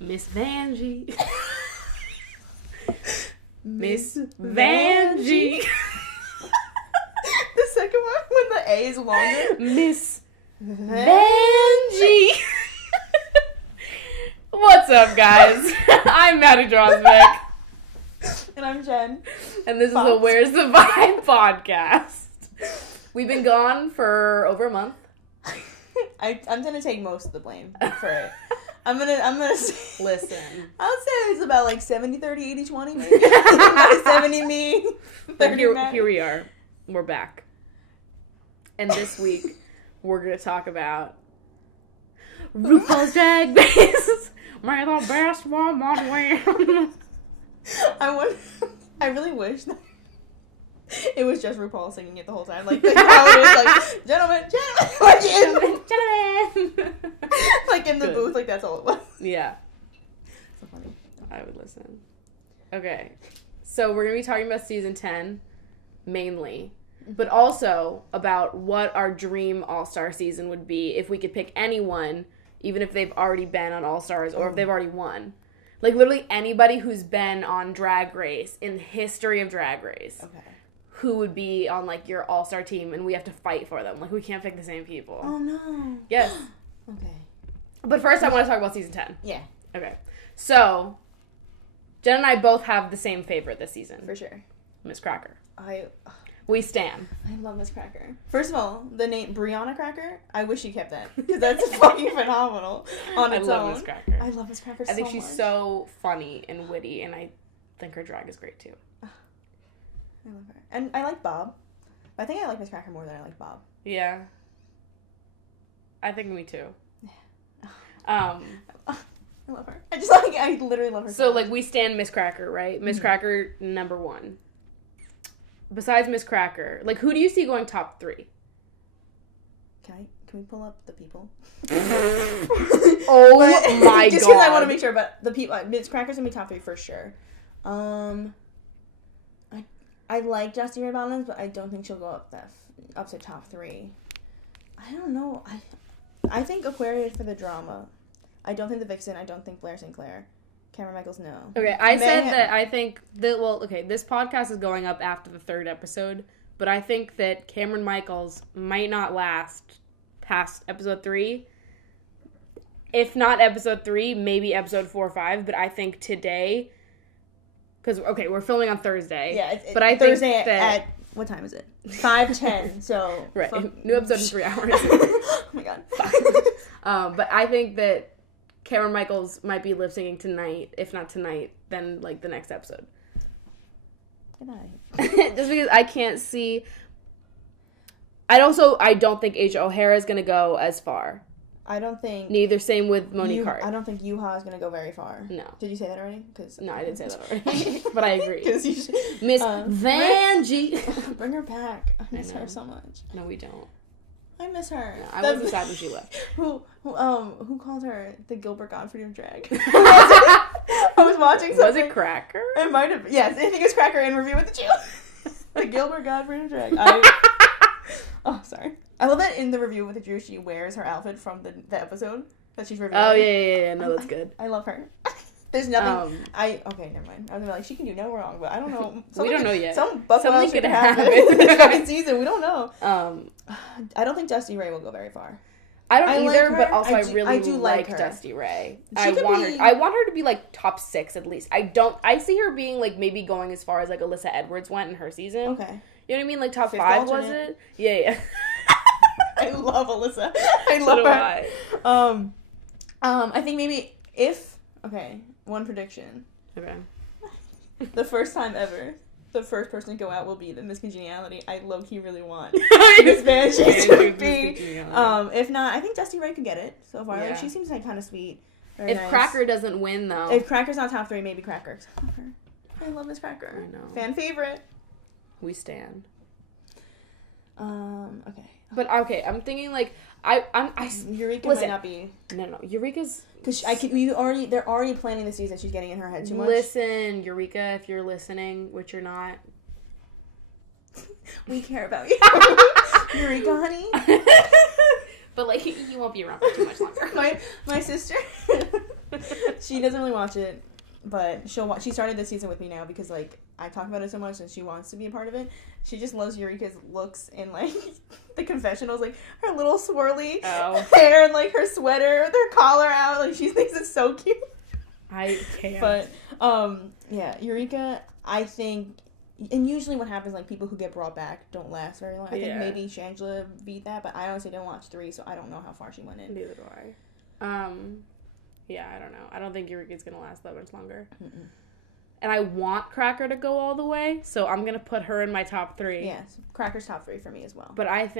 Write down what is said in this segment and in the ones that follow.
Miss Vanjie. Miss Vanjie. The second one, when the A is longer. Miss Vanjie. What's up, guys? I'm Maddie Dragsbaek. And I'm Jenn. And this Fox. is the Where's the Vibe podcast. We've been gone for over a month. I'm gonna take most of the blame for it. I'm gonna say, Listen. I would say it's about like 70, 30, 80, 20 maybe. 70 me, 30 Maddie. Here we are. We're back. And this week, we're going to talk about RuPaul's Drag Race. May the best woman win. I really wish that it was just RuPaul singing it the whole time. Like how it is, like, gentlemen, like in the Good. booth, like that's all it was. Yeah. So funny. I would listen. Okay. So we're going to be talking about season 10, mainly. But also about what our dream All-Star season would be if we could pick anyone, even if they've already been on All-Stars or if they've already won. Like, literally anybody who's been on Drag Race in the history of Drag Race. Okay. Who would be on, like, your All-Star team, and we have to fight for them. Like, we can't pick the same people. Oh, no. Yes. Okay. But first, I want to talk about season 10. Yeah. Okay. So, Jen and I both have the same favorite this season. For sure. Miss Cracker. I We stan. love Miss Cracker. First of all, the name Brianna Cracker, I wish she kept that. Because that's fucking phenomenal on its own. I love Miss Cracker. I love Miss Cracker so much. I think she's so funny and witty, and I think her drag is great, too. I love her. And I like Bob. I think I like Miss Cracker more than I like Bob. Yeah. I think me, too. I love her. I literally love her So, much. like, we stand Miss Cracker, right? Miss Cracker, number one. Besides Miss Cracker, like, who do you see going top 3? Can we pull up the people? Oh my god. Just because I want to make sure, but the people, Miss Cracker's gonna be top 3 for sure. I like Dusty Ray Bottoms, but I don't think she'll go up to top 3. I don't know. I think Aquarius for the drama. I don't think the Vixen. I don't think Blair St. Clair. Cameron Michaels, no. Okay, I said that I think that, well, okay, this podcast is going up after the 3rd episode, but I think that Cameron Michaels might not last past episode 3. If not episode 3, maybe episode 4 or 5, but I think today, because, okay, we're filming on Thursday. Yeah, but I Thursday think that, at, what time is it? 5:10, so. right, new episode in 3 hours. Oh my god. But I think that Cameron Michaels might be lip syncing tonight. If not tonight, then like the next episode. Good night. Just because I can't see. I don't think Asia O'Hara is going to go as far. I don't think. Neither. Same with Monique Hart. I don't think Yuha is gonna go very far. No. Did you say that already? No, I didn't say that already. But I agree. Miss Vanjie. Bring her back. I miss know. her so much. No, we don't. I miss her. No, I wasn't sad when she left. Who called her the Gilbert Gottfried of drag? I was watching something. Was it Cracker? It might have. Yes, I think it was Cracker in Review with the Jew. The Gilbert Gottfried of drag. Oh, sorry. I love that in the Review with the Jew, she wears her outfit from the episode that she's reviewing. Oh, yeah. No, that's good. I love her. There's nothing. Okay, never mind. I was gonna be like, she can do no wrong, but I don't know. We don't know yet. Something could happen happen. this fucking season. We don't know. I I don't think Dusty Ray will go very far. don't I either, like but her. also I I do like like her. Dusty Ray. She I could want be- her. I want her to be like top 6 at least. I see her being like maybe going as far as like Alyssa Edwards went in her season. Okay. You know what I mean? Like top 5th 5 was alternate. it? Yeah. I love Alyssa. I So love do her. I. I think maybe one prediction. Okay. The first time ever, the first person to go out will be the Miss Congeniality. I low-key really want Miss Miss Vanjie to Miss be. Congeniality. If not, I think Dusty Ray could get it so far. Yeah. Like, she seems like kind of sweet. Very If nice. Cracker doesn't win though. If Cracker's not top 3, maybe Cracker. I love her. I love Miss Cracker. I know. Fan favorite. We stand. Okay. But okay, I'm thinking like I Eureka listen, might not be No, Eureka's because they're already planning the season. She's getting in her head too much. Listen, Eureka, if you're listening, which you're not. We care about you, Eureka, honey. But like you won't be around for too much longer. My sister She doesn't really watch it, but she'll watch. She started this season with me now because like I talk about it so much and she wants to be a part of it. She just loves Eureka's looks in like the confessionals, like her little swirly hair and like her sweater with her collar out. Like she thinks it's so cute. I can't. But yeah, Eureka, I think, and usually what happens, like people who get brought back don't last very long. I think maybe Shangela beat that, but I honestly didn't watch 3, so I don't know how far she went in. Neither do I. Yeah, I don't know. I don't think Eureka's gonna last that much longer. Mm-mm. And I want Cracker to go all the way, so I'm gonna put her in my top 3. Yes, Cracker's top 3 for me as well. But I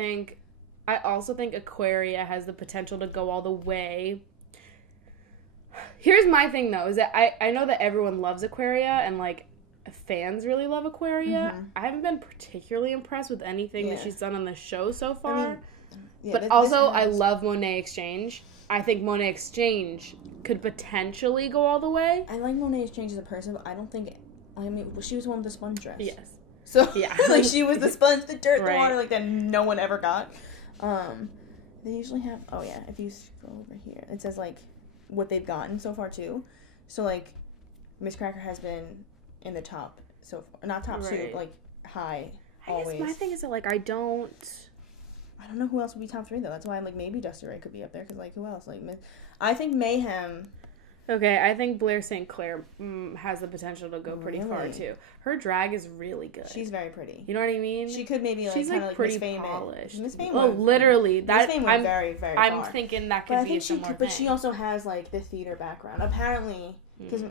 also think Aquaria has the potential to go all the way. Here's my thing, though, is that I know that everyone loves Aquaria, and, like, fans really love Aquaria. Mm-hmm. I haven't been particularly impressed with anything that she's done on the show so far. But I love Monet Exchange. I think Monet Exchange could potentially go all the way. I like Monet Exchange as a person, but I don't think... she was one with the sponge dress. Yes. So, like, she was the sponge, the dirt, the water, like, that no one ever got. They usually have... Oh, yeah, if you scroll over here, it says, like, what they've gotten so far, too. So, like, Miss Cracker has been in the top so far. Not top 2, but, like, high, always. I guess my thing is that, like, I don't know who else would be top 3, though. That's why I'm like, maybe Dusty Ray could be up there, because, like, who else? Like, I think Mayhem... Okay, I think Blair St. Clair has the potential to go pretty far, too. Her drag is really good. She's very pretty. You know what I mean? She could maybe, like, she's, kind of, like, like, pretty Miss Fame polished. Miss Fame well, literally. Miss Fame went very, very far. I'm thinking that could be a similar thing. But she also has, like, the theater background. Apparently, because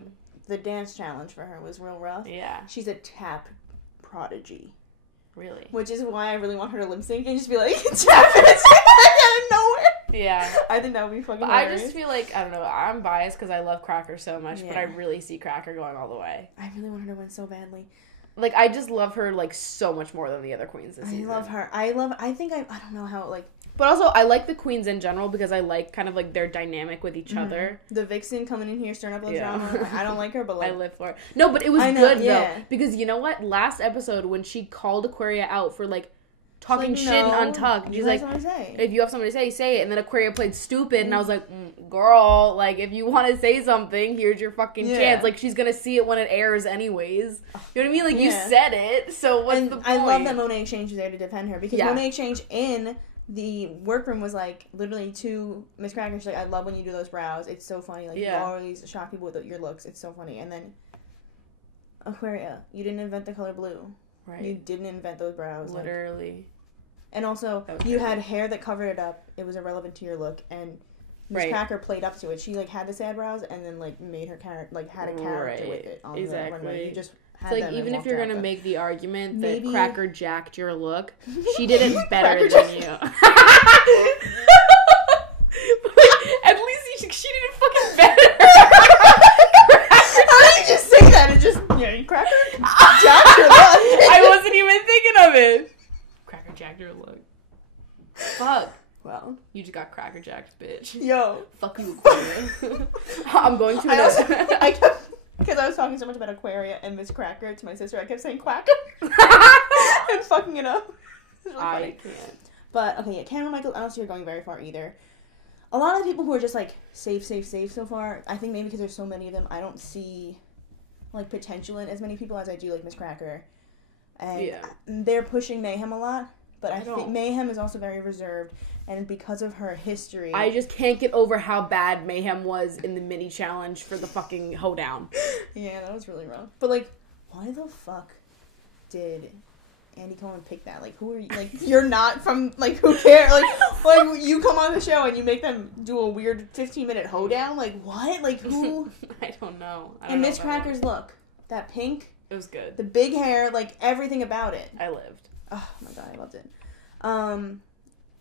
the dance challenge for her was real rough. Yeah. She's a tap prodigy. Really? Which is why I really want her to lip sync and just be like, tap it out of nowhere. Yeah. I think that would be fucking hilarious. I just feel like, I don't know, I'm biased because I love Cracker so much, but I really see Cracker going all the way. I really want her to win so badly. Like, I just love her, like, so much more than the other queens this season. I love her. I don't know how, like... But also, I like the queens in general because I like kind of, like, their dynamic with each other. The Vixen coming in here stirring up the drama. Like, I don't like her, but, like... I live for it. No, but it was good, though. Because you know what? Last episode, when she called Aquaria out for, like, talking shit and Untucked. She's like, if you have something to say it. And then Aquaria played stupid, and I was like, girl, like, if you want to say something, here's your fucking chance. Like, she's gonna see it when it airs anyways. You know what I mean? Like, you said it, so what's the point? I love that Monet Exchange was there to defend her, because Monet Exchange in the workroom was, like, literally to Miss Cracker, she's like, I love when you do those brows. It's so funny. Like, you always shock people with your looks. It's so funny. And then, Aquaria, you didn't invent the color blue. Right. You didn't invent those brows. Literally. Like, and also, you had hair that covered it up. It was irrelevant to your look. And Miss Cracker played up to it. She, like, had the sad brows and then, like, made her character, like, had a character with it on the runway. You just had like, even if you're going to make the argument that Cracker jacked your look, she did it better than you. At least she did it fucking better. How did you just say that and just, Cracker jacked your look? I wasn't even thinking of it. Cracker jacked your look. Fuck. Well, you just got cracker jacked, bitch. Yo. Fuck you, Aquaria. I'm going to I kept, because I was talking so much about Aquaria and Miss Cracker to my sister, I kept saying Quacker. And fucking it up. It was really funny. I can't. But, okay, Cameron Michaels, I don't see her going very far either. A lot of the people who are just, like, safe so far, I think maybe because there's so many of them, I don't see, like, potential in as many people as I do, like, Miss Cracker. And they're pushing Mayhem a lot, but I think Mayhem is also very reserved, and because of her history... I just can't get over how bad Mayhem was in the mini challenge for the fucking hoedown. Yeah, that was really rough. But, like, why the fuck did Andy Cohen pick that? Like, who are you? Like, you're not from, like, who cares? Like you come on the show and you make them do a weird 15-minute hoedown? Like, what? Like, who? I don't know. And Miss Cracker's look. That pink. It was good. The big hair, like, everything about it. I lived. Oh, my God, I loved it.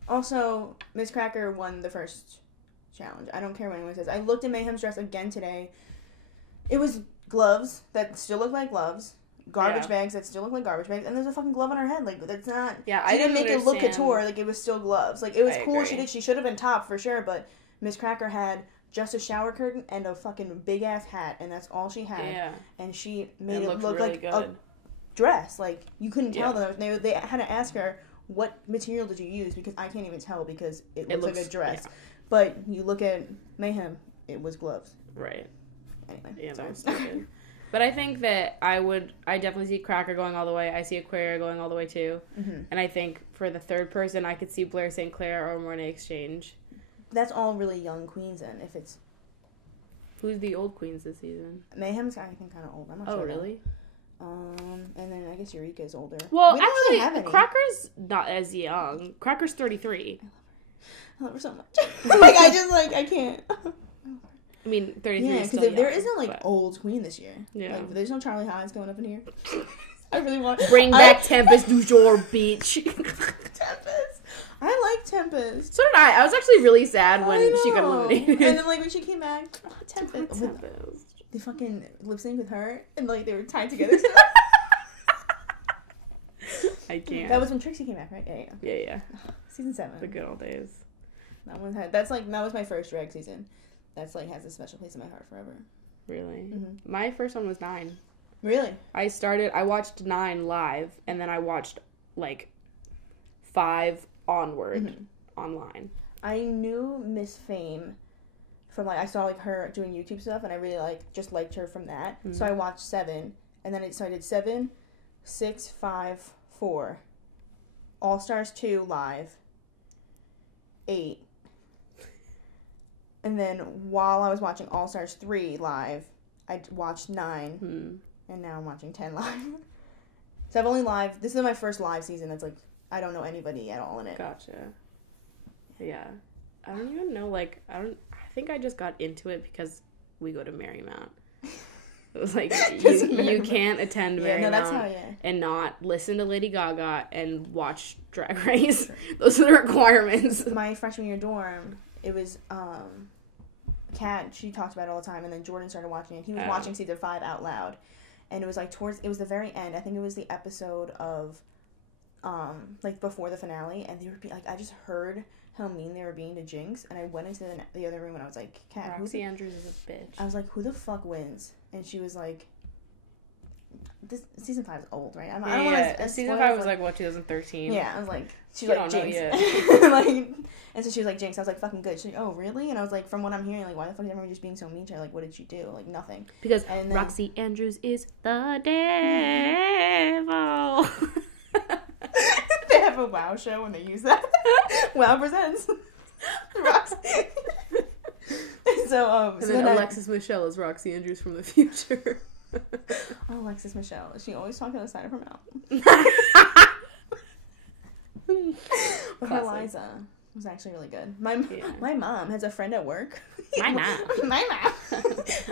Also, Miss Cracker won the first challenge. I don't care what anyone says. I looked at Mayhem's dress again today. It was gloves that still look like gloves. Garbage bags that still look like garbage bags, and there's a fucking glove on her head. Like, that's not... Yeah, she didn't make it look couture. Like, it was still gloves. Like, it was cool. Agree. She should have been top, for sure, but Miss Cracker had just a shower curtain and a fucking big-ass hat, and that's all she had. Yeah. And she made it look really like good. A dress. Like, you couldn't tell them. They had to ask her, what material did you use? Because I can't even tell, because it looks like a dress. Yeah. But you look at Mayhem, it was gloves. Right. Anyway. Yeah, that was stupid. But I think that I definitely see Cracker going all the way. I see Aquaria going all the way too. Mm-hmm. And I think for the third person, I could see Blair St. Clair or Mornay Exchange. That's all really young queens then, if it's... Who's the old queens this season? Mayhem's, I think, kind of old. I'm not sure. Oh, really? And then I guess Eureka's older. Well, actually, really Cracker's not as young. Cracker's 33. I love her so much. Like, I can't... I mean, 33 yeah, is still because there young, isn't, like, old queen this year. Yeah. Like, there's no Charlie Highs going up in here. I really want... Bring back Tempest du jour, bitch. Tempest. I like Tempest. So did I. I was actually really sad when she got eliminated. And then, like, when she came back, Tempest. They fucking lip sync with her, and, like, they were tied together. I can't. That was when Trixie came back, right? Yeah. Season 7. The good old days. That was my first drag season. That's, like, has a special place in my heart forever. Really? Mm-hmm. My first one was 9. Really? I watched 9 live, and then I watched, like, 5 onward online. I knew Miss Fame from, like, I saw, like, her doing YouTube stuff, and I really, like, just liked her from that. Mm-hmm. So I watched 7, and then I did 7, 6, 5, 4. All-Stars 2 live. 8. And then while I was watching All-Stars 3 live, I watched 9. And now I'm watching 10 live. So I've only this is my first live season that's, like, I don't know anybody at all in it. Gotcha. Yeah. I don't even know, like, I think I just got into it because we go to Marymount. It was like, you can't attend Marymount and not listen to Lady Gaga and watch Drag Race. Those are the requirements. My freshman year dorm, it was, Kat, she talked about it all the time, and then Jordan started watching it. He was watching season 5 out loud. And it was, like, it was the very end. I think it was the episode of, like, before the finale, and they were like, I just heard how mean they were being to Jinx, and I went into the other room, and I was like, Kat, Roxy Andrews is a bitch. I was like, who the fuck wins? And she was like, this season 5 is old, right? I don't want to. Season 5 was, like, what, 2013? Yeah, I was like, she was like, Jinx. Like, and so she was like, Jinx. I was like, fucking good. She's like, oh, really? And I was like, from what I'm hearing, like, why the fuck is everyone just being so mean to her? Like, what did she do? Like, nothing. Because Roxy Andrews is the devil. They have a WoW show when they use that. WoW presents Roxy. And then Alexis Michelle is Roxy Andrews from the future. Oh, Alexis Michelle. Is she always talking on the side of her mouth? But her Liza was actually really good. My mom has a friend at work. My mom.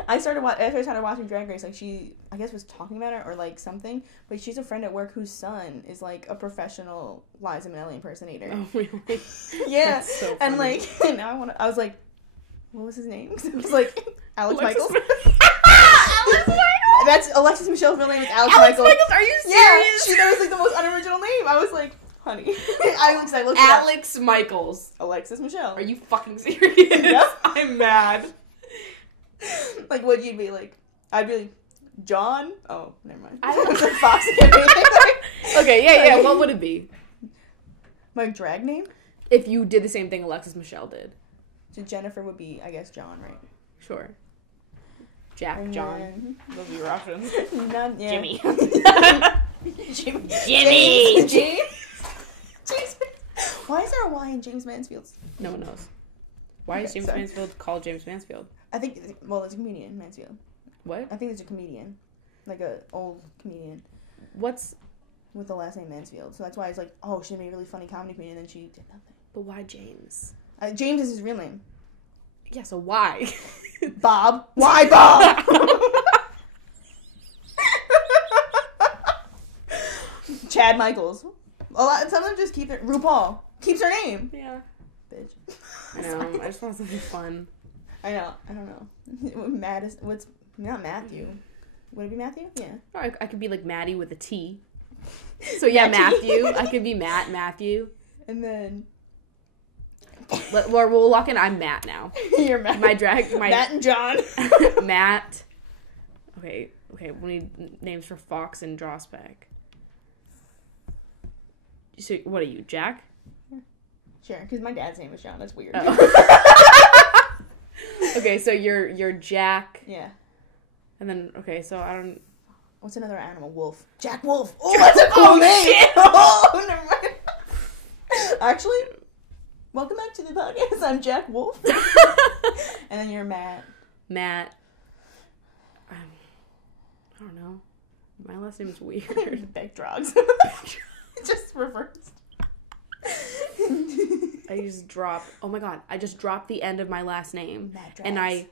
I started watching Drag Race. Like, she, I guess, was talking about it or, like, something. But she's a friend at work whose son is, like, a professional Liza Minnelli impersonator. Oh, really? Yeah. That's so funny. And, like, now I was like, what was his name? It was, like, Alex Michaels. Alex Michaels? That's Alexis Michelle's real name is Alex Michaels. Are you serious? Yeah, that was, like, the most unoriginal name. I was like, honey. I looked Alex Michaels. Alexis Michelle. Are you fucking serious? Yep. I'm mad. Like, what'd you be like? I'd be like, John? Oh, never mind. I don't know. Fox. Okay, yeah. What would it be? My drag name? If you did the same thing Alexis Michelle did. So Jennifer would be, I guess, John, right? Sure. Jack, and John. Those are your options. Jimmy. Jimmy. James. Why is there a Y in James Mansfield's? No one knows. Why is James Mansfield called James Mansfield? I think, there's a comedian, Mansfield. What? I think there's a comedian. Like a old comedian. What's... With the last name Mansfield. So that's why it's like, oh, she made a really funny comedy comedian, and then she did nothing. But why James? James is his real name. Yeah, so why? Bob. Why Bob? Chad Michaels. Some of them just keep it. RuPaul keeps her name. Yeah. Bitch. I know. I just want something fun. I know. I don't know. Not Matthew. Would it be Matthew? Yeah. Or I could be like Maddie with a T. So yeah, Matthew. I could be Matthew. And then... We'll lock in. I'm Matt now. You're Matt. Matt and John. Matt. Okay. We need names for Fox and Dragsbaek. So what are you, Jack? Sure, because my dad's name is John. That's weird. Oh. Okay, so you're Jack. Yeah. And then, okay, so I don't... What's another animal? Wolf. Jack Wolf. Oh, that's a cool name. Shit. Oh, never mind. Actually, welcome back to the podcast. I'm Jack Wolf. And then you're Matt. Matt. I don't know. My last name is weird. Beck Drags. Just reversed. I just dropped... Oh my god. I just dropped the end of my last name. Matt Drags. And I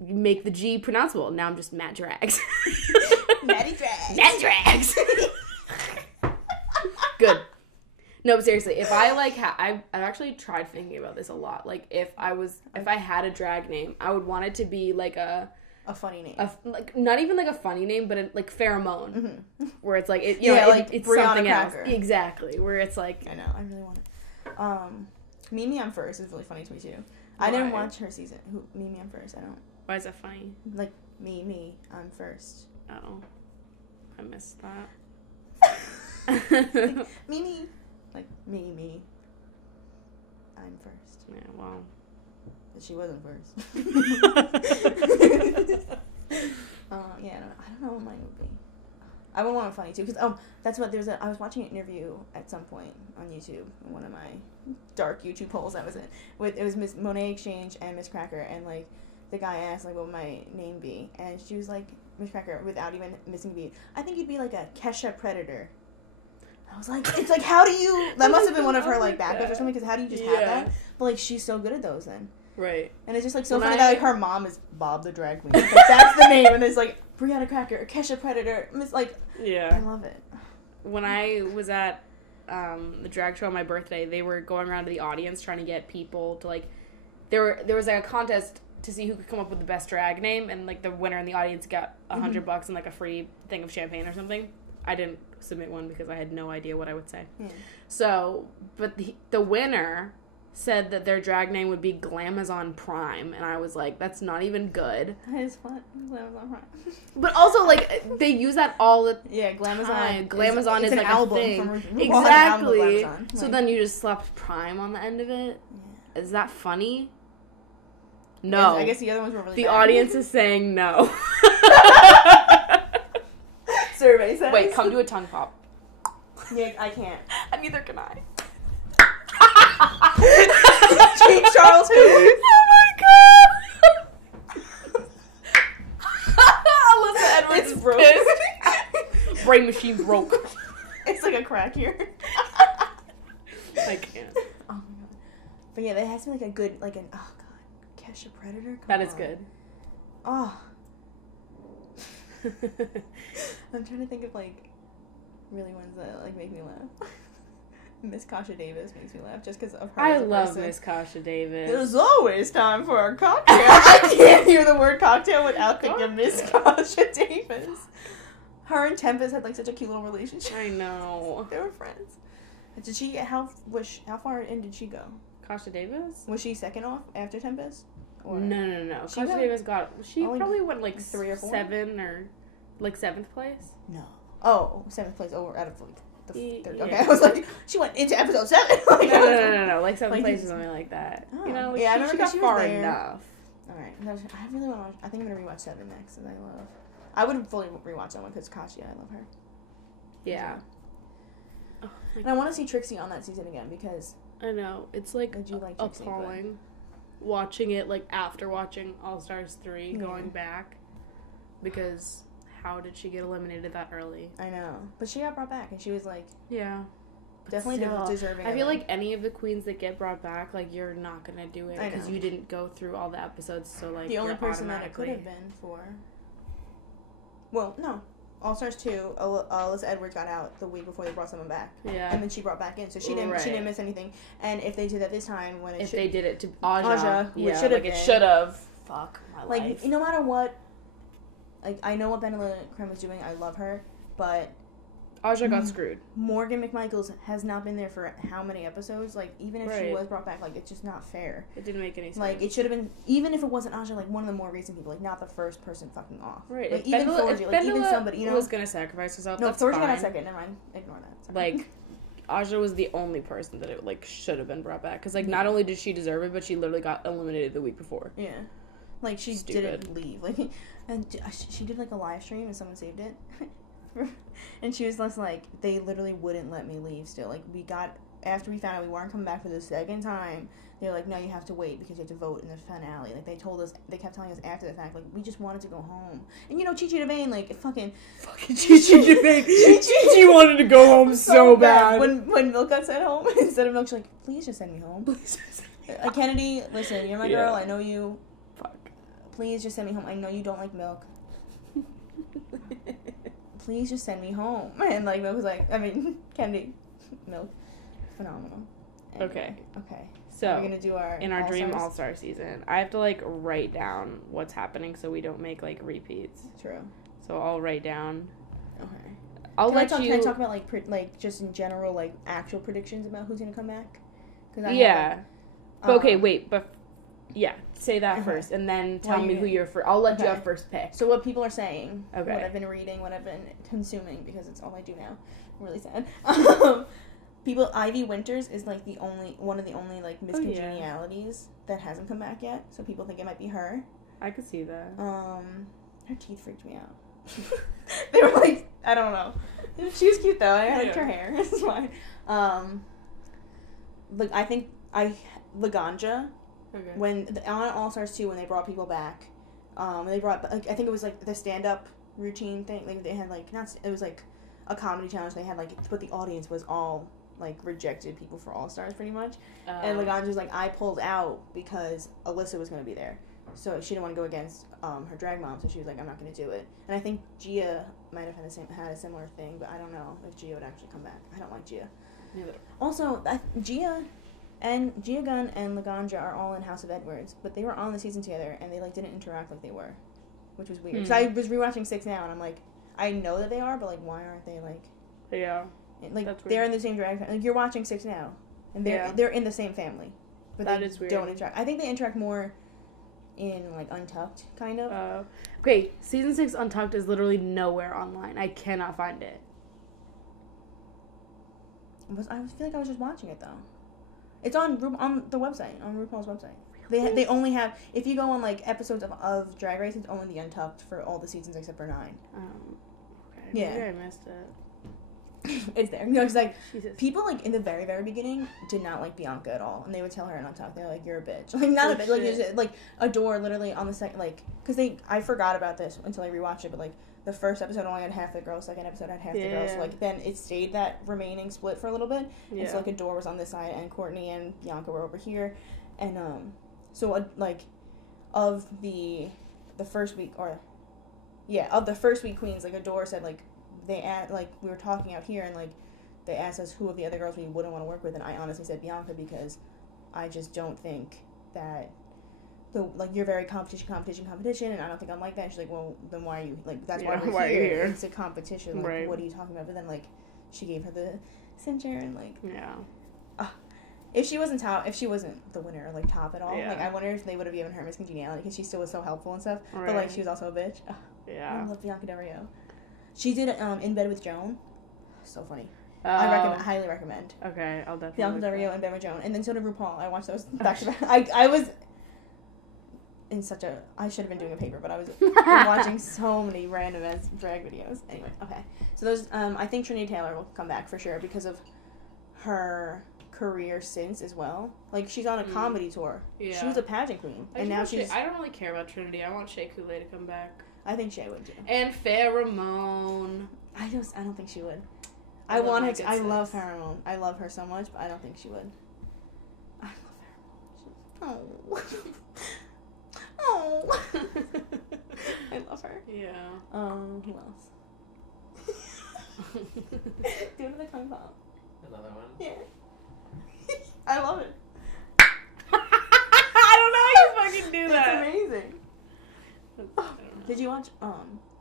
make the G pronounceable. Now I'm just Matt Drags. Maddie Drags. Matt Drags. Good. No, but seriously, if I like, I've actually tried thinking about this a lot. Like, if I had a drag name, I would want it to be like a funny name. Like not even like a funny name, but like pheromone, mm-hmm. where it's like it's Brianna something Cracker. else. Exactly, where it's like I know, I really want it. Mimi I'm First is really funny to me too. Why? I didn't watch her season. Mimi I'm First. I don't. Why is that funny? Like me I'm first. Oh, I missed that. Like, Mimi. Like, me. I'm first. Yeah, well. But she wasn't first. Yeah, I don't know what mine would be. I would want it funny, too. Because, that's what, I was watching an interview at some point on YouTube, one of my dark YouTube holes I was in. It was Miss Monet Exchange and Miss Cracker, and, like, the guy asked, like, what would my name be? And she was like, Miss Cracker, without even missing a beat, I think you'd be, like, a Kesha Predator. I was like, it's like, how do you... That must have been one of her, like, backups or something, because how do you just have that? But, like, she's so good at those, then. Right. And it's just, like, so funny that, like, her mom is Bob the Drag Queen. Like, that's the name, and it's, like, Brianna Cracker, Kesha Predator, like... Yeah. I love it. When I was at the drag show on my birthday, they were going around to the audience trying to get people to, like... There was, like, a contest to see who could come up with the best drag name, and, like, the winner in the audience got $100 and, like, a free thing of champagne or something. I didn't submit one because I had no idea what I would say. Yeah. So, but the winner said that their drag name would be Glamazon Prime, and I was like, that's not even good. That is fun. Glamazon Prime. But also, like, they use that all the Glamazon. time. Glamazon is an like album a thing. From Exactly. Album So then you just slapped Prime on the end of it. Yeah. Is that funny? No. I guess the other ones were really The bad. audience is saying no. Survey says. Wait, come do a tongue pop. Yeah, I can't. And neither can I. King Charles who? Oh my god! Alyssa Edwards is pissed. Brain machine broke. It's like a crack here. I can't. Oh my god. But yeah, there has to be like a good, like an, oh god, Kesha Predator? That is good. Oh. I'm trying to think of like really ones that like make me laugh. Miss Kasha Davis makes me laugh just because of her. I love Miss Kasha Davis. There's always time for a cocktail. I can't hear the word cocktail without thinking of Miss Kasha Davis. Her and Tempest had like such a cute little relationship. I know. They were friends. Did she? How far in did she go? Kasha Davis? Was she second off after Tempest? Or no. Kasha Davis she probably went like 3 or 4? 7 or like 7th place. No. Oh, 7th place over out of like the third. Yeah. Okay, I was like, she went into episode 7. Like, no. Like 7th place or something like that. Oh. You know, like yeah, she got far enough. All right, I really want to watch. I think I'm gonna rewatch 7 next, and I would fully rewatch that one because Kasha, I love her. Yeah. Oh, and I want to see Trixie on that season again because I know it's like Trixie, appalling watching it like after watching All Stars 3 going back because how did she get eliminated that early? I know, but she got brought back and she was like definitely deserving. I feel like any of the queens that get brought back, like you're not gonna do it because you didn't go through all the episodes. So like the only person that it could have been for. Well, no. All Stars 2, Alyssa Edwards got out the week before they brought someone back. Yeah. And then she brought back in, so she didn't miss anything. And if they did that this time, they did it to Aja, which should have been. It should have. Fuck my life. Like, no matter what, like, I know what Benela Creme was doing, I love her, but Aja got screwed. Morgan McMichaels has not been there for how many episodes? Like, even if she was brought back, like, it's just not fair. It didn't make any sense. Like, it should have been, even if it wasn't Aja, like, one of the more recent people, like, not the first person fucking off. Right. Like, even Thorgy, like, even somebody, you know? was gonna sacrifice herself. No, Thorgy got out second. Never mind. Ignore that. Sorry. Like, Aja was the only person that it, like, should have been brought back. Because, like, not only did she deserve it, but she literally got eliminated the week before. Yeah. Like, she Stupid. didn't leave. Like, and she did, like, a live stream and someone saved it. And she was just like, they literally wouldn't let me leave still. Like, after we found out we weren't coming back for the second time, they were like, no, you have to wait because you have to vote in the finale. Like, they kept telling us after the fact, like, we just wanted to go home. And, you know, Chi Chi DeVayne, like, fucking Chi Chi DeVayne. Chi wanted to go home so bad. When Milk got sent home, instead of Milk, she's like, please just send me home. Please just send me home. Kennedy, listen, you're my girl. I know you. Fuck. Please just send me home. I know you don't like Milk. Please just send me home. And, like, Milk was like, Kennedy, Milk, phenomenal. Anyway, okay. So, we're going to do our Dream All-Star season, I have to, like, write down what's happening so we don't make, like, repeats. True. So, I'll write down. Okay. Can I talk about, like, just in general, like, actual predictions about who's going to come back? Okay, wait, but... Yeah, say that first, and then tell me who you're first. I'll let you have first pick. So what people are saying, what I've been reading, what I've been consuming, because it's all I do now. I'm really sad. Ivy Winters is like one of the only like miscongenialities that hasn't come back yet. So people think it might be her. I could see that. Her teeth freaked me out. They were like, I don't know. She was cute though. I liked her hair. It's fine. I think Laganja. Okay. When on All Stars 2, when they brought people back, they brought, like, I think it was like the stand up routine thing. Like they had like it was like a comedy challenge. They had like, but the audience was all like rejected people for All Stars pretty much. And Laganja was like, I pulled out because Alyssa was going to be there, so she didn't want to go against her drag mom. So she was like, I'm not going to do it. And I think Gia might have had a similar thing, but I don't know if Gia would actually come back. I don't like Gia. Neither. Also, Gia Gunn and Laganja are all in House of Edwards, but they were on the season together, and they, like, didn't interact like they were, which was weird. So I was rewatching 6 now, and I'm like, I know that they are, but, like, why aren't they, like... Yeah. Like, they're in the same drag... Like, you're watching 6 now, and they're in the same family, but they don't interact. I think they interact more in, like, Untucked, kind of. Okay, season 6 Untucked is literally nowhere online. I cannot find it. I feel like I was just watching it, though. It's on the website, on RuPaul's website. Really? They only have, if you go on, like, episodes of Drag Race, it's only the Untucked for all the seasons except for 9. Okay. Yeah. Maybe I missed it. It's there. You know, because, like, people, like, in the very, very beginning did not like Bianca at all. And they would tell her in Untucked, they're like, you're a bitch. Like, not a bitch. Like, Adore literally on the second, like, because I forgot about this until I rewatched it, but, like, the first episode only had half the girls, second episode had half the girls. So, like, then it stayed that remaining split for a little bit. Yeah. And so, like, Adore was on this side, and Courtney and Bianca were over here. And, so, like, of the first week, of the first week queens, like, Adore said, like, we were talking out here, and, like, they asked us who of the other girls we wouldn't want to work with, and I honestly said Bianca, because I just don't think that... you're very competition, and I don't think I'm like that. And she's like, well, then why are you, like, that's why we're here. It's a competition. Like, right. What are you talking about? But then, like, she gave her the censure, and, like... Yeah. If she wasn't the winner, like, top at all, like, I wonder if they would have given her Miss Congeniality, because she still was so helpful and stuff. Right. But, like, she was also a bitch. I love Bianca Del Rio. She did In Bed with Joan. So funny. I highly recommend. Okay, I'll definitely. Bianca Del Rio, In Bed with Joan. And then so did RuPaul. I watched those back to back. I was... I should have been doing a paper, but I was watching so many random ass drag videos. Anyway, okay. So those, I think Trinity Taylor will come back for sure because of her career since as well. Like, she's on a comedy tour. Yeah. She was a pageant queen. And now she's... I don't really care about Trinity. I want Shea Coulee to come back. I think Shea would too. And Pheromone. I don't think she would. I love Pheromone. I love her so much, but I don't think she would. I love Pheromone. Oh. I love her. Yeah. Who else? Do another tongue pop. Another one? Yeah. I love it. I don't know how you fucking do that. It's amazing. Did you watch,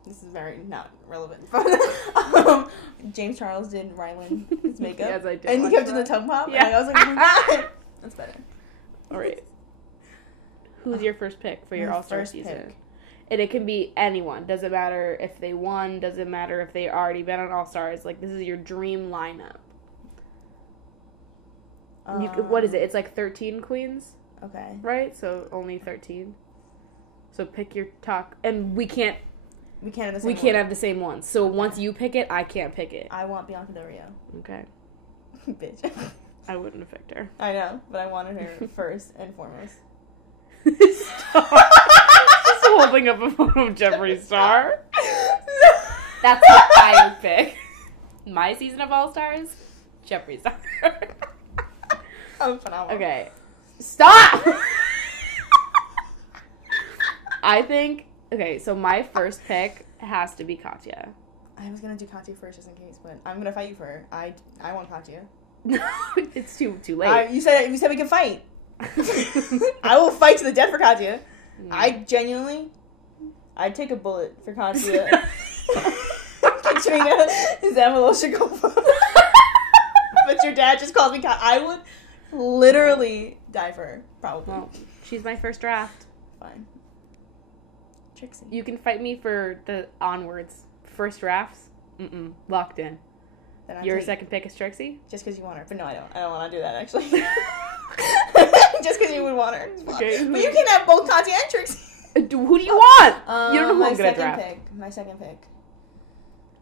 this is very not relevant, but, James Charles did Ryland's makeup. Yes, I did. And he kept doing the tongue pop. Yeah. And I was like, oh my God. That's better. All right. Who's your first pick for your All-Star season? And it can be anyone. Doesn't matter if they won. Doesn't matter if they already been on All-Stars. Like, this is your dream lineup. What is it? It's like 13 queens? Okay. Right? So only 13? So pick your talk, and we can't have the same. We can't have the same ones. So once you pick it, I can't pick it. I want Bianca Del Rio. Okay. Bitch. I wouldn't have picked her. I know, but I wanted her first and foremost. Stop. Just holding up a photo of Jeffree Star. That's what I would pick. My season of All Stars, Jeffree Star. Oh, phenomenal. Okay. Stop! I think, okay, so my first pick has to be Katya. I was going to do Katya first just in case, but I'm going to fight you for her. I want Katya. No, it's too late. You said we can fight. I will fight to the death for Katya. I'd take a bullet for Katya. Katrina, is that a little Shikofa? But your dad just calls me Katya. I would literally die for her, probably. Well, she's my first draft. Fine. Trixie. You can fight me for the onwards. First drafts, locked in. Your second pick is Trixie? Just because you want her. But no, I don't. I don't want to do that, actually. Just because you would want her. Okay. But you can have both Katya and Trixie. Who do you want? You don't know who I'm going to draft. My second pick.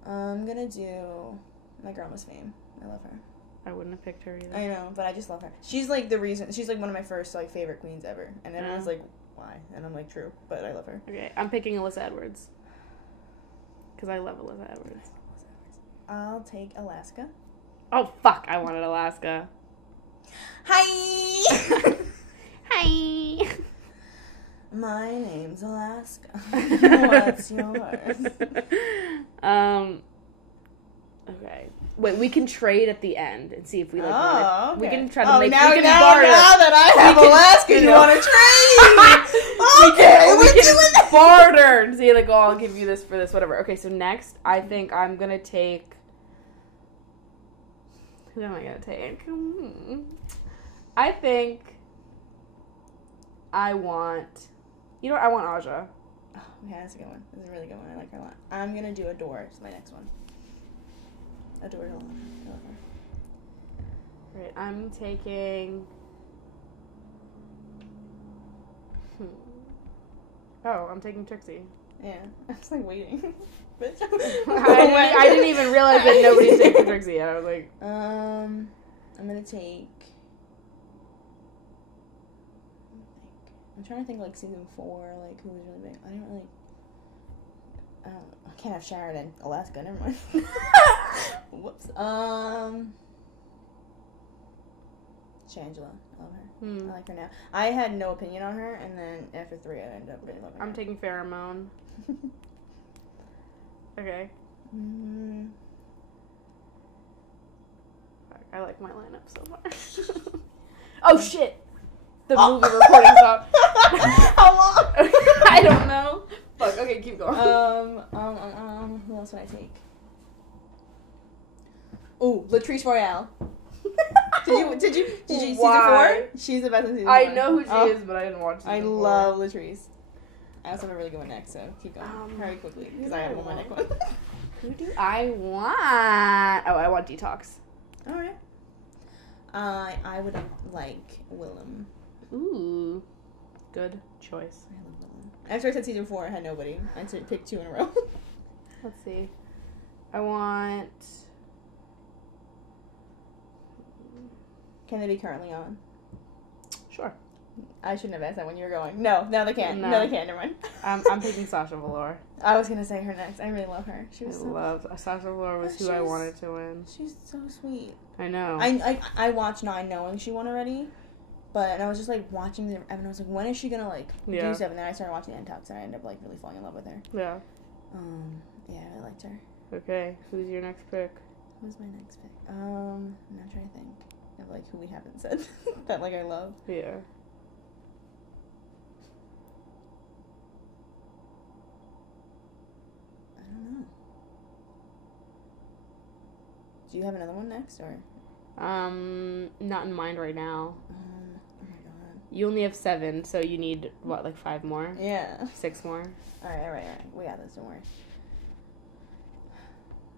I'm going to do my girl Miss Fame. I love her. I wouldn't have picked her either. I know, but I just love her. She's like the reason. She's like one of my first like favorite queens ever. And everyone's like, why? And I'm like, true. But I love her. Okay, I'm picking Alyssa Edwards. Because I love Alyssa Edwards. I'll take Alaska. Oh, fuck. I wanted Alaska. Hi! Hi! My name's Alaska. What's yours? Okay. Wait, we can trade at the end and see if we like okay. We can try to make now, we can now, barter. now that I have Alaska, you want to trade? Okay, we can barter and see like, oh, I'll give you this for this, whatever. Okay, so next, I think I'm gonna take. Who am I gonna take? I think I want. You know what? I want Aja. Oh, okay, that's a good one. This is a really good one. I like her a lot. I'm gonna do Adore. It's my next one. Adore. I love her. Right, I'm taking. Oh, I'm taking Trixie. Yeah, I was like waiting. I didn't even realize that nobody's taking Trixie yet. I was like, I'm gonna take. I'm trying to think like season 4, like who was really big. I didn't really. I can't have Sharon and Alaska. Never mind. Whoops. Shangela. I love her. I like her now. I had no opinion on her, and then after 3, I ended up really loving her. I'm taking Pheromone. Okay. I like my lineup so far. Oh shit! The movie recording stopped. How long? I don't know. Fuck. Okay, keep going. Who else would I take? Ooh, Latrice Royale. Did you season 4? She's the best in season 4. I know who she is, but I didn't watch season 4. I love Latrice. I also have a really good one next, so keep going. Hurry quickly, because I have one next one. Who do I want? Oh, I want Detox. Alright. I would like Willem. Ooh. Good choice. I love Willem. After I said season 4, I had nobody. I picked 2 in a row. Let's see. I want... Can they be currently on? Sure. I shouldn't have asked that when you were going. No, they can't. No, they can't. Never mind. I'm picking Sasha Velour. I was going to say her next. I really love her. Sasha Velour was who I wanted to win. She's so sweet. I know. I watched 9 knowing she won already. And I was just, like, watching them, and I was like, when is she going to, like, do stuff? And then I started watching the end talks, and I ended up, like, really falling in love with her. Yeah. Yeah, I liked her. Okay, who's your next pick? Who's my next pick? I'm not trying to think of, like, who we haven't said that, like, I love. Yeah. I don't know. Do you have another one next, or? Not in mind right now. Oh my god. You only have 7, so you need, what, like 5 more? Yeah. 6 more? Alright. We got this, don't worry.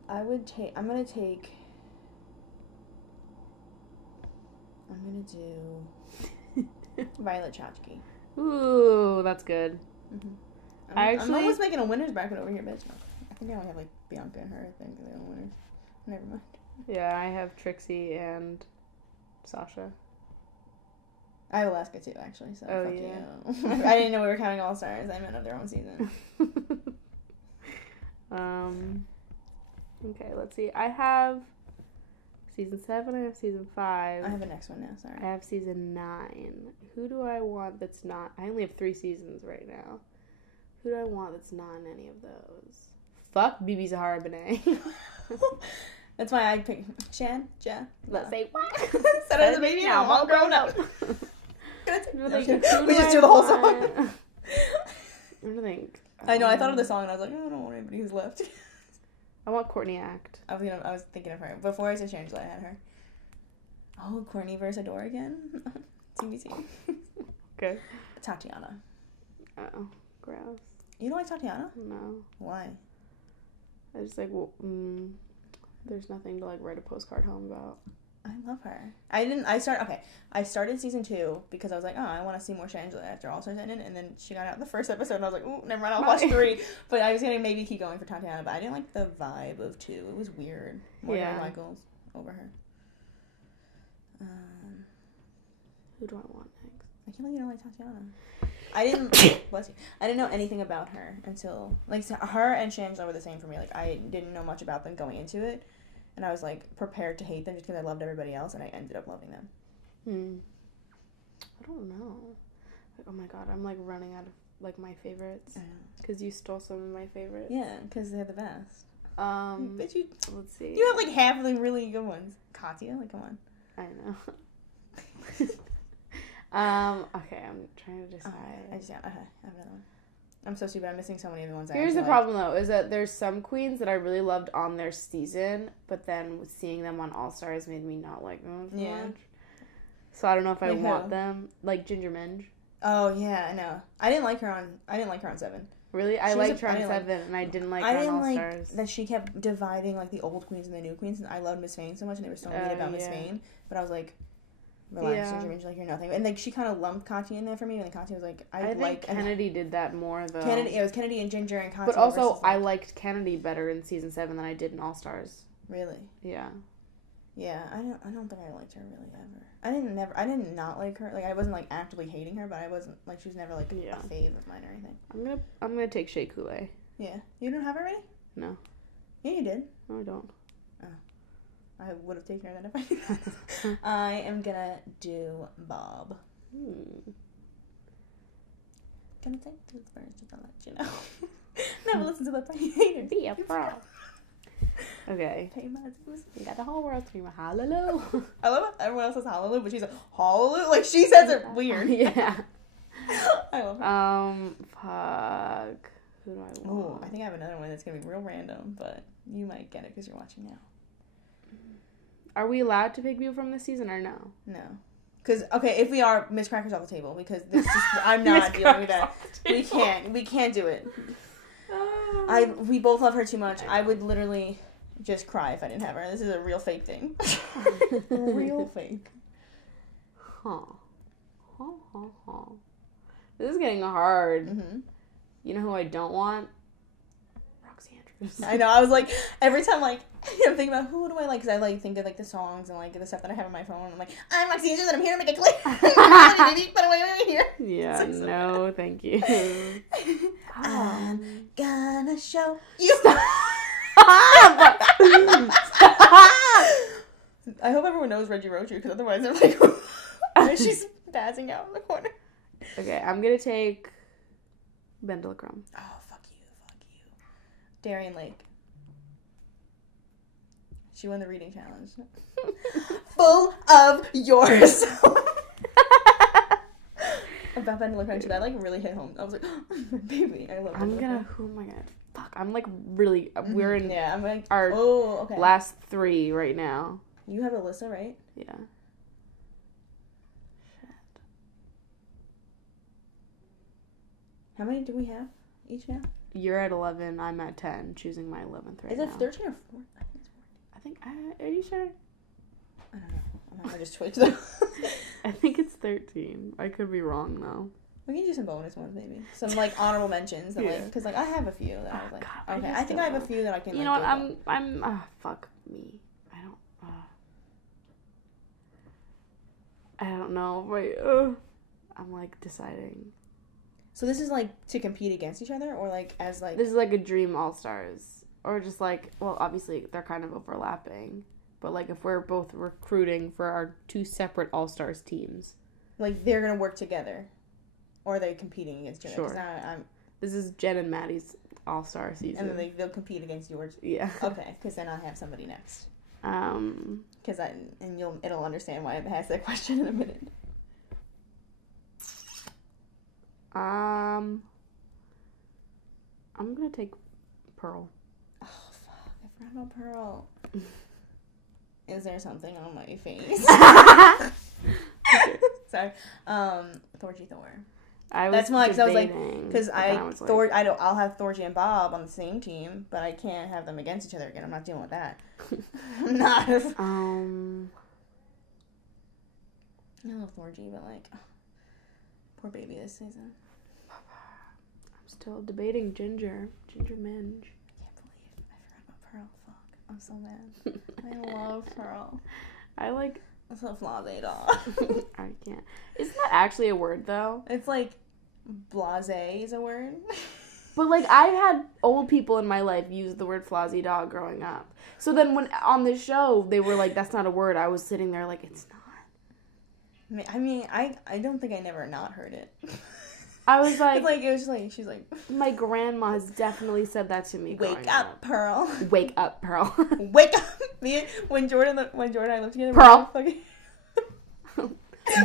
I'm gonna do Violet Chachki. Ooh, that's good. Mm-hmm. I'm almost making a winner's bracket over here, bitch. No, I think I only have like Bianca and her. I think they're the winners. Never mind. Yeah, I have Trixie and Sasha. I have Alaska too, actually. So oh, fuck yeah. you. I didn't know we were counting All Stars. I meant of their own season. Okay, let's see. I have season 7. I have season 5. I have the next one now. Sorry. I have season 9. Who do I want that's not? I only have 3 seasons right now. Who do I want that's not in any of those? Fuck BB Zahara Benet. That's why I picked Jen. Let's say what? Said as a baby, now I'm all grown up. Like, we just do the whole song. I'm gonna think. I know. I thought of the song and I was like, oh, I don't want anybody who's left. I want Courtney Act. I was thinking of her before I said Shangela. I had her. Oh, Courtney versus Adore again. TBT. Okay. Tatiana. Oh, gross. You don't like Tatiana? No. Why? I just like. There's nothing to like write a postcard home about. I love her. I started season 2 because I was like, oh, I want to see more Shangela after All Stars ended, and then she got out the first episode, and I was like, ooh, never mind, I'll watch 3. But I was gonna maybe keep going for Tatiana, but I didn't like the vibe of 2. It was weird. Morgan Michaels over her. Who do I want next? I can't believe you don't like Tatiana. I didn't know anything about her until like her and Shangela were the same for me. Like I didn't know much about them going into it. And I was, like, prepared to hate them just because I loved everybody else, and I ended up loving them. I don't know. Like, oh, my God. I'm, like, running out of, like, my favorites. Because you stole some of my favorites. Yeah, because they're the best. But let's see. You have, like, half of the really good ones. Katya, like, come on. I know. Okay, I'm trying to decide. I have another one. I'm so stupid. I'm missing so many of the ones. Here's the problem, though, is that there's some queens that I really loved on their season, but then seeing them on All Stars made me not like them as much. So I don't know if I want them. Like Ginger Minge. Oh yeah, I know. I didn't like her on 7. Really, I liked her on 7, and I didn't like her on All Stars. That she kept dividing like the old queens and the new queens, and I loved Miss Fane so much, and they were so mean about Miss Fane. But I was like, relax, Ginger Minge, like you're nothing. And like she kind of lumped Katya in there for me, and then Katya was like, I think Kennedy did that more though. It was Kennedy and Ginger and Katya. But also, I liked Kennedy better in season 7 than I did in All Stars. Really? Yeah. Yeah, I don't think I liked her really ever. I didn't not like her. Like I wasn't like actively hating her, but I wasn't like she was never like a fave of mine or anything. I'm gonna take Shea Coulee. Yeah, you don't have her ready? No. Yeah, you did. No, I don't. Oh, I would have taken her then if I did. I am gonna do Bob. Gonna take this first just to let you know. Never listen to the hater. Be a pro. Okay. Pay my dues. You got the whole world screaming hallelujah. I love it. Everyone else says hallelujah, but she's like hallelujah. Like she says it weird. Yeah. I love her. Fuck. Who do I want? Oh, I think I have another one that's gonna be real random, but you might get it because you're watching now. Are we allowed to pick people from this season or no? No. Because, okay, if we are, Miss Cracker's off the table, because this is, I'm not dealing with that. We can't do it. We both love her too much. I would literally just cry if I didn't have her. This is a real fake thing. Real fake. This is getting hard. Mm-hmm. You know who I don't want? Roxy Andrews. I know. I was like, every time, like, I'm thinking about who do I like, because I, like, think of, like, the songs and, like, the stuff that I have on my phone. I'm like, I'm Roxy Andrews and I'm here to make it clear. Put away here. Yeah, so no, thank you. I'm gonna show you. Stop! I hope everyone knows Reggie Rocher, because otherwise they're like, she's spazzing out in the corner. Okay, I'm gonna take Ben Delacroix. Oh, fuck you. Darian Lake. She won the reading challenge. Full of yours. About Ben Delacroix, that like really hit home. I was like, oh, my baby, I love Ben. Who am I gonna? Fuck, I'm like really. We're in I'm like, our last 3 right now. You have Alyssa, right? Yeah. Shit. How many do we have each now? You're at 11. I'm at 10. Choosing my 11th right now. Is it 13 or 14? I think it's 14. Are you sure? I don't know. I just twitched though. I think it's 13. I could be wrong though. We can do some bonus ones, maybe. Some, like, honorable mentions. That, like, because, like, I have a few that I was like, God, okay, I think I have a few that I can, you like, know what, I'm fuck me. I don't know. Wait, I'm, like, deciding. So this is, like, to compete against each other, or, like, as, like... This is, like, a dream all-stars. Or just, like, well, obviously, they're kind of overlapping. But, like, if we're both recruiting for our 2 separate all-stars teams. Like, they're gonna work together. Or are they competing against each other? Sure. This is Jenn and Maddie's all-star season. And then they'll compete against yours? Yeah. Okay, because then I have somebody next. Because it'll understand why I asked that question in a minute. I'm gonna take Pearl. Oh, fuck. I forgot about Pearl. Is there something on my face? Sorry. Thorgy Thor. That's why, because I was like, I'll have Thorgy and Bob on the same team, but I can't have them against each other again. I'm not dealing with that. I'm not. I love Thorgy, but like, poor baby this season. I'm still debating Ginger Minge. I can't believe I forgot about Pearl. Fuck, I'm so mad. I love Pearl. That's a flase dog. I can't. Isn't that actually a word, though? It's like, blasé is a word. But, like, I've had old people in my life use the word flazzy dog growing up. So then when on the show, they were like, that's not a word. I was sitting there like, it's not. I mean, I don't think I never not heard it. I was like... it was like, she's like... My grandma has definitely said that to me. Wake up, Pearl. Wake up, Pearl. Wake up. When Jordan and I lived together... Pearl.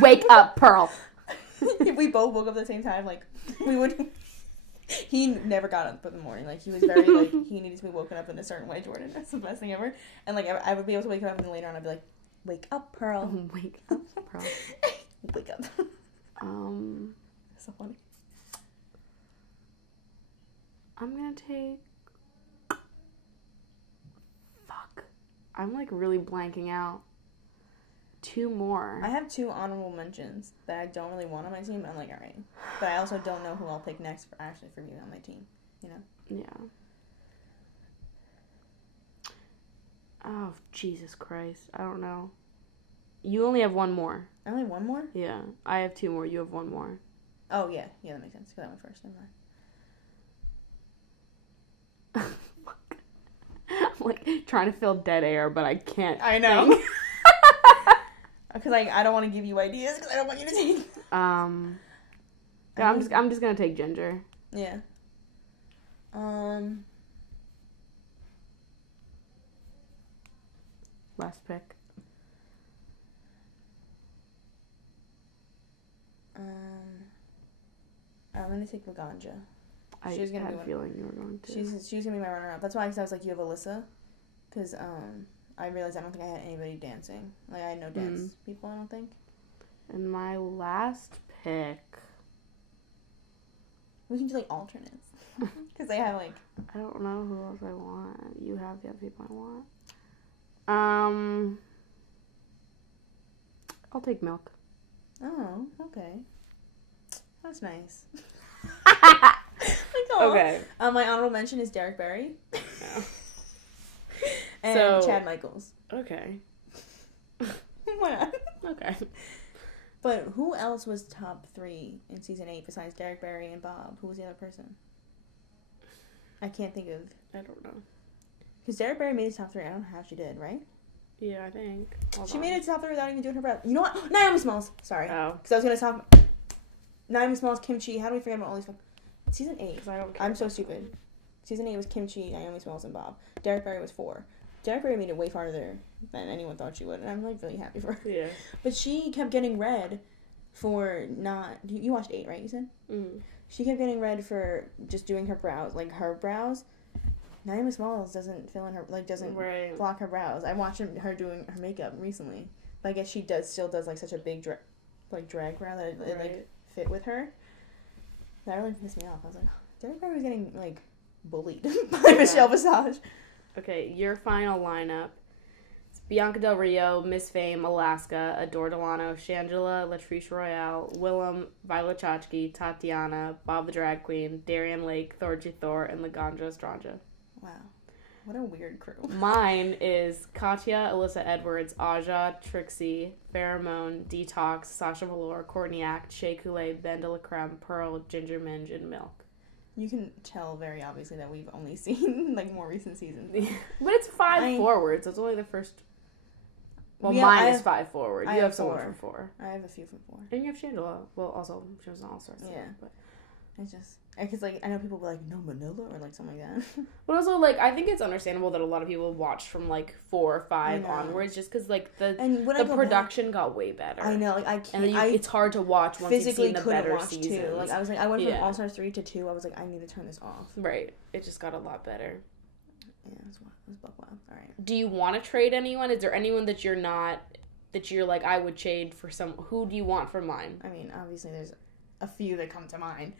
Wake up, Pearl. If we both woke up at the same time, like, we would... He never got up in the morning. Like, he was very, like, he needed to be woken up in a certain way, Jordan. That's the best thing ever. And, like, I would be able to wake up, and then later on I'd be like, wake up, Pearl. Wake up, Pearl. Wake up. So funny. I'm gonna take... Fuck. I'm, like, really blanking out. 2 more. I have 2 honorable mentions that I don't really want on my team. I'm like, alright. But I also don't know who I'll pick next for me on my team. You know? Yeah. Oh, Jesus Christ. I don't know. You only have 1 more. I only have 1 more? Yeah. I have 2 more. You have 1 more. Oh, yeah. Yeah, that makes sense. Because I went first. Never mind. Fuck. I'm, like, trying to fill dead air, but I can't. I know. Because I don't want to give you ideas because I don't want you to take. Yeah, I'm just gonna take Ginger. Yeah. Last pick. I'm gonna take Laganja. I had a feeling you were going to. She's gonna be my runner-up. That's why I was like, you have Alyssa, because I realized I don't think I had anybody dancing. Like, I had no dance people, I don't think. And my last pick... We can do, like, alternates. Because they have, like... I don't know who else I want. You have the other people I want. I'll take Milk. Oh, okay. That's nice. Okay. My honorable mention is Derek Barry. No. And Chad Michaels. Okay. Why not? Okay. But who else was top 3 in season 8 besides Derek Barry and Bob? Who was the other person? I can't think of... I don't know. Because Derek Barry made his top 3. I don't know how she did, right? Yeah, I think. She made it top 3 without even doing her breath. You know what? Naomi Smalls. Sorry. Oh. Because I was going to talk about... Naomi Smalls, Kimchi. How do we forget about all these... Season 8. I don't care. I'm so stupid. Season 8 was Kimchi, Naomi Smalls, and Bob. Derek Barry was 4. Derek Barry made it way farther than anyone thought she would, and I'm, like, really happy for her. Yeah. But she kept getting red for not... You watched 8, right, you said? Mm. She kept getting red for just doing her brows. Like, her brows... Naomi Smalls doesn't fill in her... Like, doesn't block her brows. I watched her doing her makeup recently. But I guess she still does, like, such a big, drag brow that it like, fit with her. That really pissed me off. I was like, Derek Barry was getting, like, bullied by Michelle Visage. Okay, your final lineup is Bianca Del Rio, Miss Fame, Alaska, Adore Delano, Shangela, Latrice Royale, Willem, Violet Chachki, Tatiana, Bob the Drag Queen, Darian Lake, Thorgy Thor, and Laganja Estranja. Wow. What a weird crew. Mine is Katya, Alyssa Edwards, Aja, Trixie, Pheromone, Detox, Sasha Velour, Courtney Act, Shea Coulee, Ben de la Creme, Pearl, Ginger Minge, and Milk. You can tell very obviously that we've only seen, like, more recent seasons. But it's 5 forward, so it's only the first... Well, mine is 5 forward. You have someone from 4. I have a few from 4. And you have Shangela. Well, also, she was an all-star. Yeah. But it's just... Because, like, I know people will be like, no, Manila, or, like, something like that. But also, like, I think it's understandable that a lot of people watch from, like, 4 or 5 onwards, just because, like, the production got way better. I know, like, I can't... And then it's hard to watch once you've seen the better seasons. Too. Like, I was like, I went from All-Stars 3 to 2. I was like, I need to turn this off. Right. It just got a lot better. Yeah, it was buck wild. All right. Do you want to trade anyone? Is there anyone that you're not... that you're like, I would trade for some... Who do you want for mine? I mean, obviously, there's a few that come to mind.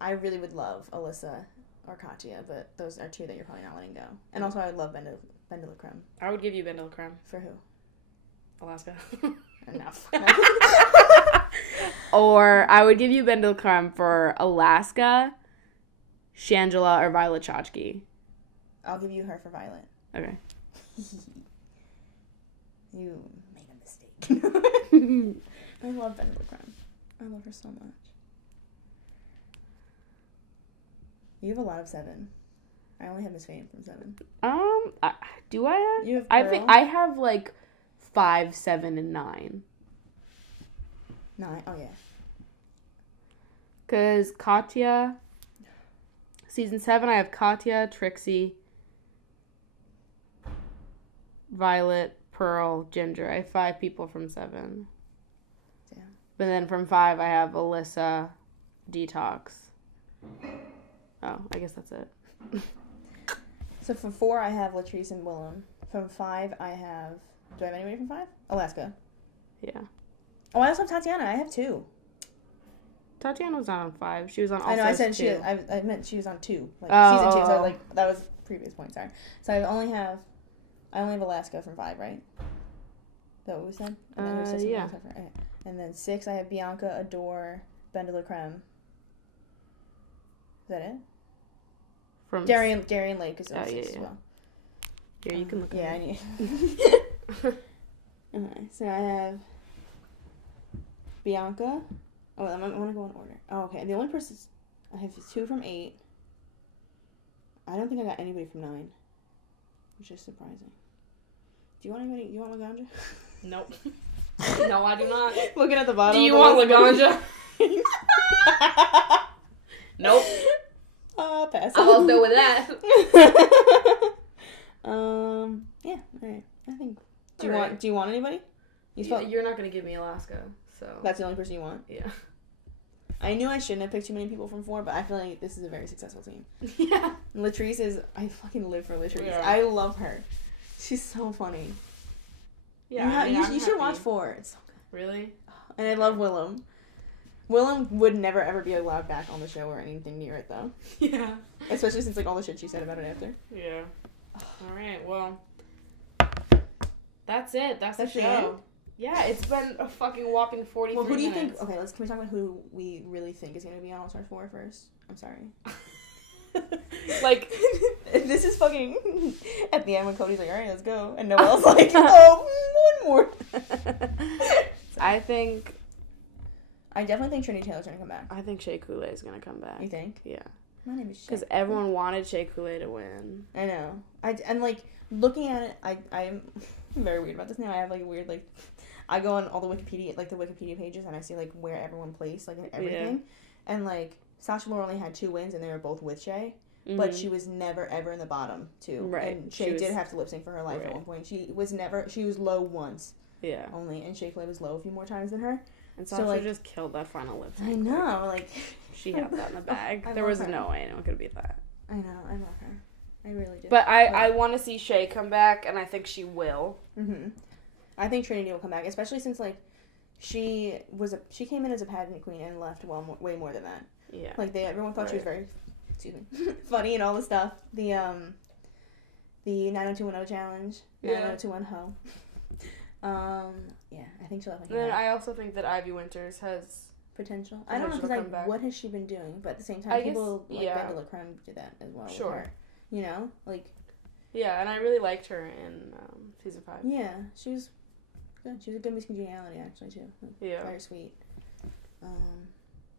I really would love Alyssa or Katya, but those are 2 that you're probably not letting go. And also, I would love Ben de la Creme. I would give you Ben de la Creme. For who? Alaska. Enough. Or I would give you Ben de la Creme for Alaska, Shangela, or Violet Chachki. I'll give you her for Violet. Okay. You made a mistake. I love Ben de la Creme. I love her so much. You have a lot of 7. I only have Miss Fame from 7. Do I have? You have I Pearl? think I have like 5, 7, and 9. 9. Oh yeah. Cause Katya, season 7, I have Katya, Trixie, Violet, Pearl, Ginger. I have 5 people from 7. Damn. But then from 5, I have Alyssa, Detox. Oh, I guess that's it. So from 4, I have Latrice and Willem. From 5, I have... Do I have anybody from 5? Alaska. Yeah. Oh, I also have Tatiana. I have 2. Tatiana was not on 5. She was on All I know, I said 2. I meant she was on 2. Like, season 2. So, like, that was previous point, sorry. So I only have Alaska from 5, right? Is that what we said? And then yeah. Okay. And then 6, I have Bianca, Adore, Ben de la Creme. Is that it? From Darian Lake is 6 as well. Here, you can look at it. Yeah, I need. Okay, so I have Bianca. Oh, I want to go in order. Oh, okay. The only person I have 2 from 8. I don't think I got anybody from 9, which is surprising. Do you want anybody? You want Laganja? Nope. No, I do not. Looking at the bottom. Do you want Laganja? Nope. Pass. I'll go with that. Yeah. All right. I think. Do you want anybody? You're not gonna give me Alaska, so that's the only person you want. Yeah. I knew I shouldn't have picked too many people from 4, but I feel like this is a very successful team. Yeah. Latrice is. I fucking live for Latrice. Yeah. I love her. She's so funny. Yeah. You should watch 4. It's so good. Really? And I love Willem. Willem would never ever be allowed back on the show or anything near it though. Yeah. Especially since like all the shit she said about it after. Yeah. All right. Well, that's it. That's the show. It? Yeah, it's been a fucking whopping 43 Well, who do you minutes. think... Okay, can we talk about who we really think is going to be on All-Stars 4 first? I'm sorry. Like... This is fucking... At the end when Cody's like, alright, let's go. And Noelle's like, oh, one more. I think... I definitely think Trinity Taylor's going to come back. I think Shea Coulee is going to come back. You think? Yeah. My name is Shea. Because everyone wanted Shea Coulee to win. I know. And like, looking at it, I'm very weird about this now. I have like a weird, like... I go on all the Wikipedia pages, and I see, like, where everyone placed, like, in everything. Yeah. And, like, Sasha Velour only had 2 wins, and they were both with Shea. Mm-hmm. But she was never, ever in the bottom 2. Right. And Shea did have to lip sync for her life at one point. She was low once. Yeah. Only. And Shea Coulee was low a few more times than her. And Sasha like, just killed that final lip sync. I know, like... She had that in the bag. There was no way anyone could beat that. I know, I love her. I really do. But I want to see Shea come back, and I think she will. Mm-hmm. I think Trinity will come back, especially since, like, she came in as a pageant queen and left way more than that. Yeah. Like, everyone thought she was very, funny and all this stuff. The the 90210 challenge. Yeah. 90210. Yeah, I think she'll have And then I also think that Ivy Winters has potential. I don't know, because like, what has she been doing? But at the same time, people like Benda LaCreme did that as well. Sure. With her, you know, like. Yeah, and I really liked her in season 5. Yeah, she was good. She was a good Miss Congeniality actually too. Like, yeah. Very sweet.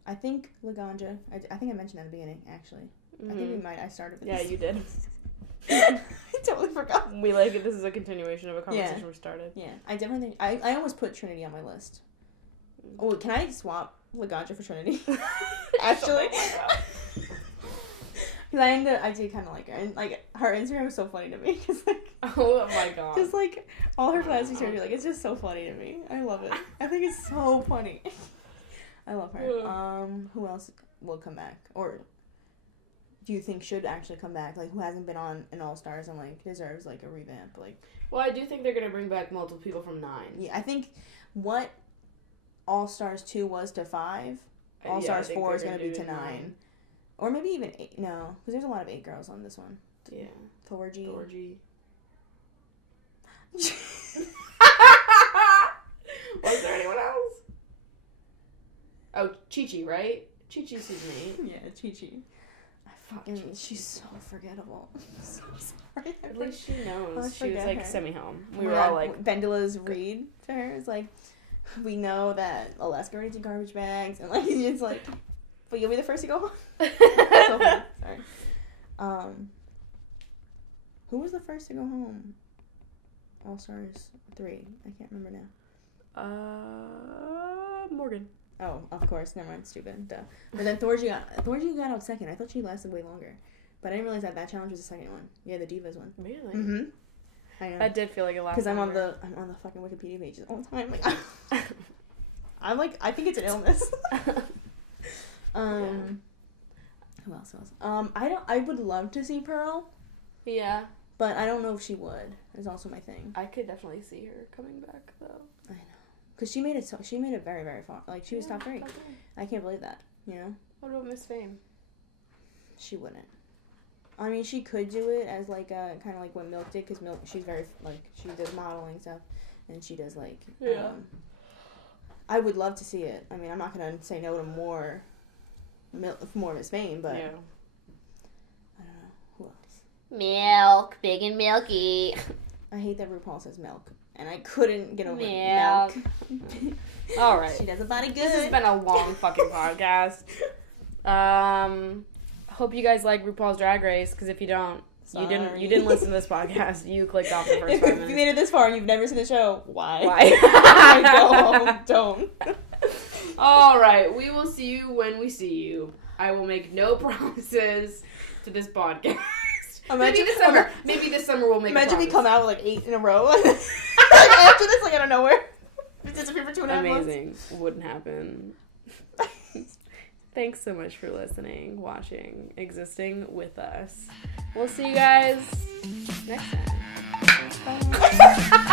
I think Laganja. I think I mentioned that at the beginning actually. I think we might. I started with this. You did. I totally forgot. We like it. This is a continuation of a conversation we started. Yeah, I definitely think I almost put Trinity on my list. Oh, can I swap Laganja for Trinity? Actually, because I do kind of like her, and like her Instagram is so funny to me. Cause like, oh my god, just like all her plastic surgery, like it's just so funny to me. I love it. I think it's so funny. I love her. Who else will come back, or do you think should actually come back? Like, who hasn't been on an All Stars and like deserves like a revamp? Like, well, I do think they're gonna bring back multiple people from 9. Yeah, I think what All Stars 2 was to 5, All Stars 4 is gonna be to 9, or maybe even 8. No, because there's a lot of 8 girls on this one. Yeah, Thorgy. Was there anyone else? Oh, Chi-Chi, right? Chi-Chi's season 8. Yeah, Chi-Chi. She's so forgettable. I'm so sorry. At least she knows. She was like semi-home. We were all like... Bendela's read to her is like, we know that Alaska already did garbage bags, and like, it's like, but you'll be the first to go home. So funny. Sorry. Who was the first to go home? All Stars 3. I can't remember now. Morgan. Oh, of course. Never mind. Stupid. Duh. But then Thorgy got out second. I thought she lasted way longer. But I didn't realize that challenge was the second one. Yeah, the Divas one. Really? Mm-hmm. I know. That did feel like it lasted because I'm on the fucking Wikipedia pages all the time. Like, I'm like, I think it's an illness. Who else? I would love to see Pearl. Yeah. But I don't know if she would. Is also my thing. I could definitely see her coming back though. I know. Because she made it very, very far. Like, she was top 3. I can't believe that, you know? What about Miss Fame? She wouldn't. I mean, she could do it as, like, kind of like what Milk did, because Milk, she's very, like, she does modeling stuff, and she does, like, I would love to see it. I mean, I'm not going to say no to more Miss Fame, but... Yeah. I don't know. Who else? Milk. Big and milky. I hate that RuPaul says milk. And I couldn't get over milk. All right. She does a body good. This has been a long fucking podcast. Hope you guys like RuPaul's Drag Race, because if you don't, you didn't listen to this podcast. You clicked off the first 5 minutes. If you made it this far and you've never seen the show, why? Don't. All right. We will see you when we see you. I will make no promises to this podcast. Maybe this summer we'll make. Imagine we come out with like 8 in a row. After this, like out of nowhere, we disappear for 2.5 months. Amazing. Wouldn't happen. Thanks so much for listening, watching, existing with us. We'll see you guys next time. Bye.